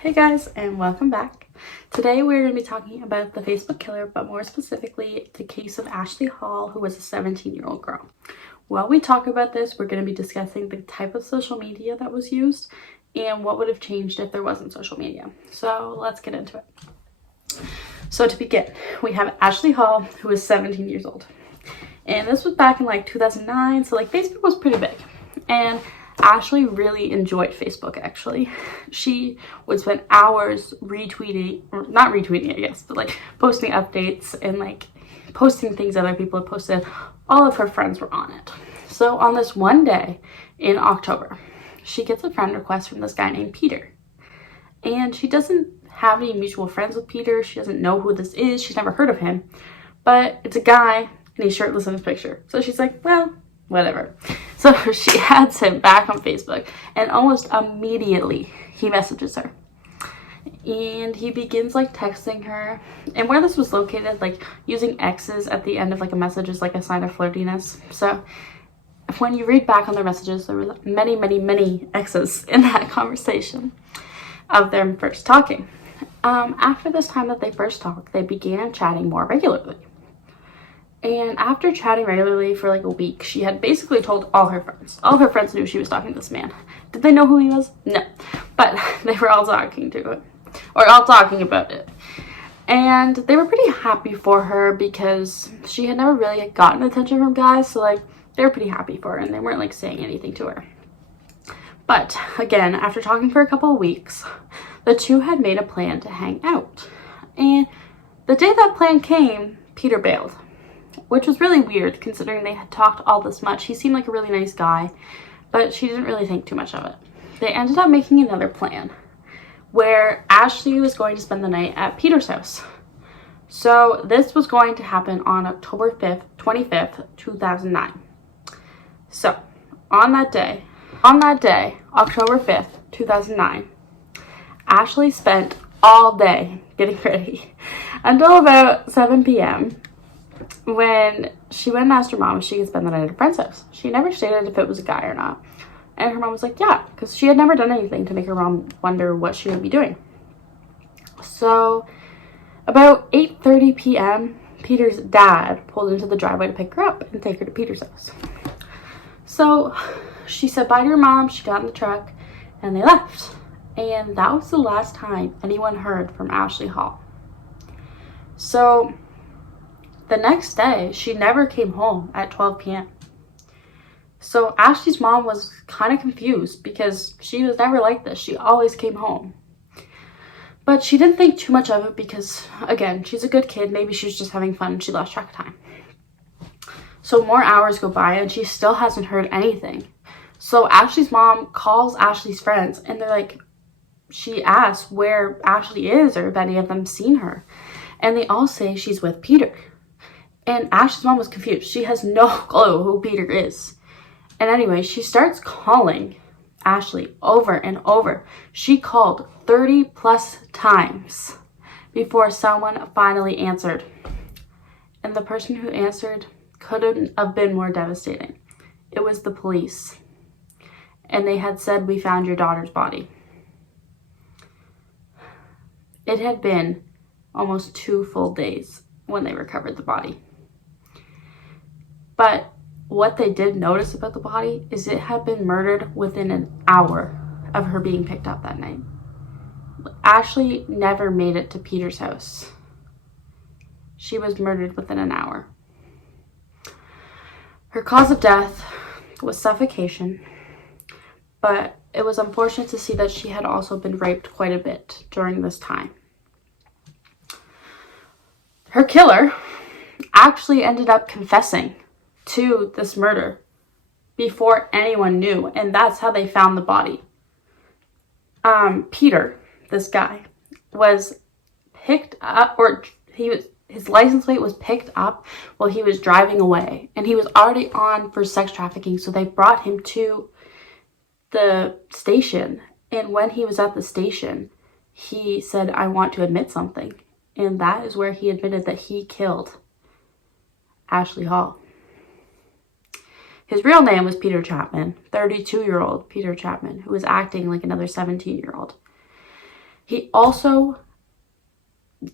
Hey guys, and welcome back. Today we're going to be talking about the Facebook killer, but more specifically the case of Ashley Hall, who was a 17-year-old girl. While we talk about this, we're going to be discussing the type of social media that was used and what would have changed if there wasn't social media. So let's get into it. So to begin, we have Ashley Hall, who was 17 years old. And this was back in 2009, so Facebook was pretty big. And Ashley really enjoyed Facebook, actually. She would spend hours retweeting, or not retweeting, I guess, but posting updates and posting things other people had posted. All of her friends were on it. So on this one day in October, she gets a friend request from this guy named Peter. And she doesn't have any mutual friends with Peter. She doesn't know who this is. She's never heard of him. But it's a guy, and he's shirtless in his picture. So she's like, well, whatever. So she adds him back on Facebook, and almost immediately he messages her. And he begins texting her. And where this was located, using X's at the end of a message is a sign of flirtiness. So when you read back on their messages, there were many, many, many X's in that conversation of them first talking. After this time that they first talked, they began chatting more regularly. And after chatting regularly for a week, she had basically told all her friends. All of her friends knew she was talking to this man. Did they know who he was? No. But they were all talking to it. Or all talking about it. And they were pretty happy for her because she had never really gotten attention from guys. So they were pretty happy for her and they weren't saying anything to her. But again, after talking for a couple of weeks, the two had made a plan to hang out. And the day that plan came, Peter bailed. Which was really weird considering they had talked all this much. He seemed like a really nice guy, but she didn't really think too much of it. They ended up making another plan where Ashley was going to spend the night at Peter's house. So this was going to happen on October 25th, 2009. So on that day, October 5th, 2009, Ashley spent all day getting ready until about 7 p.m. when she went and asked her mom if she could spend the night at her friend's house. She never stated if it was a guy or not. And her mom was like, yeah, because she had never done anything to make her mom wonder what she would be doing. So about 8:30 p.m., Peter's dad pulled into the driveway to pick her up and take her to Peter's house. So she said bye to her mom, she got in the truck, and they left. And that was the last time anyone heard from Ashley Hall. So the next day, she never came home at 12 p.m. So Ashley's mom was kind of confused because she was never like this. She always came home. But she didn't think too much of it because, again, she's a good kid. Maybe she was just having fun and she lost track of time. So more hours go by and she still hasn't heard anything. So Ashley's mom calls Ashley's friends and they're like, she asks where Ashley is or if any of them seen her. And they all say she's with Peter. And Ashley's mom was confused. She has no clue who Peter is. And anyway, she starts calling Ashley over and over. She called 30 plus times before someone finally answered. And the person who answered couldn't have been more devastating. It was the police. And they had said, we found your daughter's body. It had been almost 2 full days when they recovered the body. But what they did notice about the body is it had been murdered within an hour of her being picked up that night. Ashley never made it to Peter's house. She was murdered within an hour. Her cause of death was suffocation, but it was unfortunate to see that she had also been raped quite a bit during this time. Her killer actually ended up confessing to this murder before anyone knew, and that's how they found the body. Peter, this guy, was picked up, or his license plate was picked up while he was driving away, and he was already on for sex trafficking, so they brought him to the station. And when he was at the station, he said, I want to admit something. And that is where he admitted that he killed Ashley Hall. His real name was Peter Chapman, 32-year-old Peter Chapman, who was acting like another 17-year-old. He also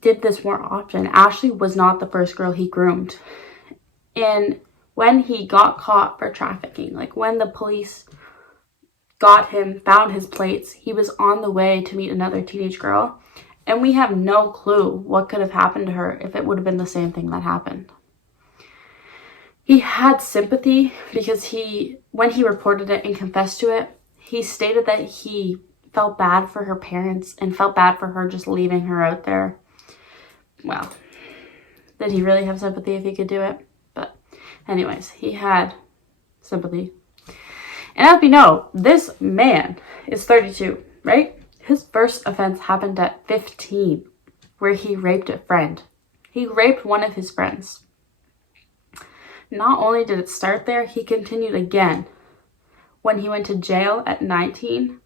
did this more often. Ashley was not the first girl he groomed. And when he got caught for trafficking, like when the police got him, found his plates, he was on the way to meet another teenage girl. And we have no clue what could have happened to her if it would have been the same thing that happened. He had sympathy because when he reported it and confessed to it, he stated that he felt bad for her parents and felt bad for her just leaving her out there. Well, did he really have sympathy if he could do it? But anyways, he had sympathy. And as we know, this man is 32, right? His first offense happened at 15, where he raped a friend. He raped one of his friends. Not only did it start there, he continued again when he went to jail at 19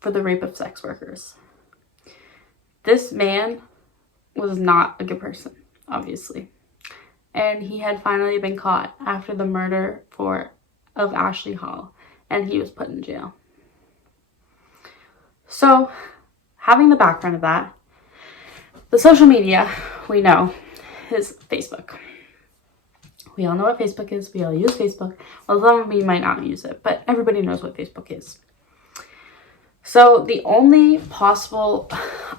for the rape of sex workers. This man was not a good person, obviously. And he had finally been caught after the murder of Ashley Hall, and he was put in jail. So, having the background of that, the social media, we know, is Facebook. We all know what Facebook is. We all use Facebook. Well, some of you might not use it, but everybody knows what Facebook is. So the only possible,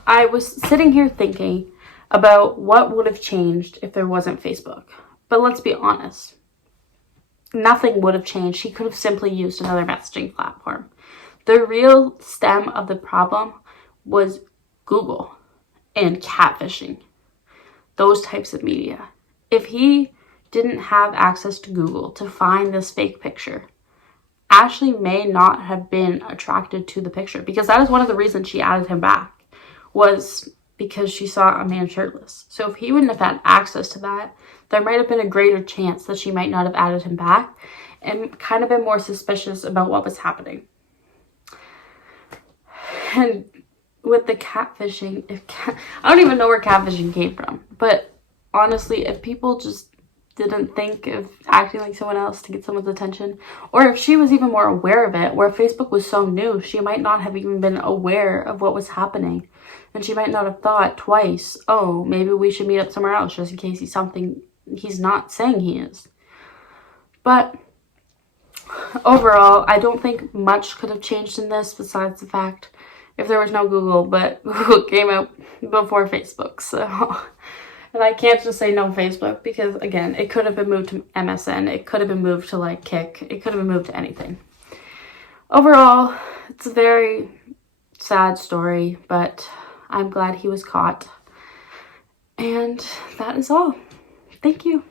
I was sitting here thinking about what would have changed if there wasn't Facebook. But let's be honest. Nothing would have changed. He could have simply used another messaging platform. The real stem of the problem was Google and catfishing. Those types of media. If he didn't have access to Google to find this fake picture, Ashley may not have been attracted to the picture, because that is one of the reasons she added him back, was because she saw a man shirtless. So if he wouldn't have had access to that, there might have been a greater chance that she might not have added him back and kind of been more suspicious about what was happening. And with the catfishing, I don't even know where catfishing came from, but honestly, if people just didn't think of acting like someone else to get someone's attention, or if she was even more aware of it, where Facebook was so new, she might not have even been aware of what was happening, and she might not have thought twice, oh, maybe we should meet up somewhere else just in case he's something he's not saying he is. But overall, I don't think much could have changed in this besides the fact if there was no Google, but Google came out before Facebook, so. And I can't just say no Facebook, because again, it could have been moved to MSN, it could have been moved to like Kik, it could have been moved to anything. Overall, it's a very sad story, but I'm glad he was caught. And that is all. Thank you.